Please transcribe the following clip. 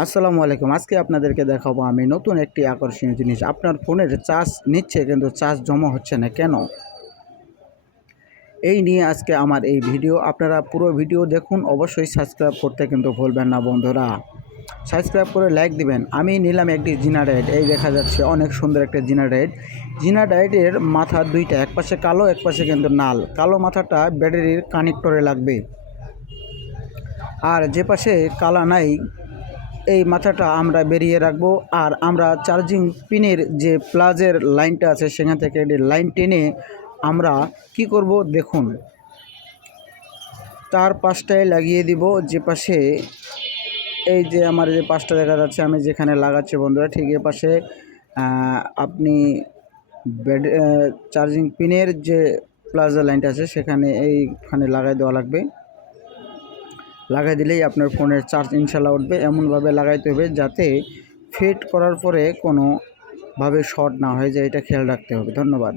আসসালামু আলাইকুম। আজকে আপনাদেরকে দেখাবো আমি নতুন একটি আকর্ষণীয় জিনিস। আপনার ফোনের চার্জ নিচ্ছে কিন্তু চার্জ জমা হচ্ছে না কেন? এই নিয়ে আজকে আমার এই ভিডিও। আপনারা পুরো ভিডিও দেখুন। অবশ্যই সাবস্ক্রাইব করতে কিন্তু ভুলবেন না বন্ধুরা। সাবস্ক্রাইব করে লাইক দিবেন। আমি নিলাম একটি জিনারাইট। এই দেখা যাচ্ছে অনেক সুন্দর একটা জিনারাইট। জিনারাইটের মাথা দুইটা, একপাশে কালো একপাশে কিন্তু লাল। কালো মাথাটা ব্যাটারির কানেক্টরে লাগবে, আর যে পাশে কালা নাই এই মাথাটা আমরা বেরিয়ে রাখবো। আর আমরা চার্জিং পিনের যে প্লাজের লাইনটা আছে সেখান থেকে লাইন টেনে আমরা কি করব দেখুন, তার পাশটায় লাগিয়ে দিব। যে পাশে এই যে আমার যে পাশটা দেখা যাচ্ছে আমি যেখানে লাগাচ্ছি বন্ধুরা, ঠিক এ পাশে আপনি চার্জিং পিনের যে প্লাজের লাইনটা আছে সেখানে এইখানে লাগাই দেওয়া লাগবে। লাগাই দিলেই আপনার ফোনের চার্জ ইনশাল্লাহ উঠবে। এমনভাবে লাগাইতে হবে যাতে ফিট করার পরে কোনোভাবে শর্ট না হয়ে যায়, এটা খেয়াল রাখতে হবে। ধন্যবাদ।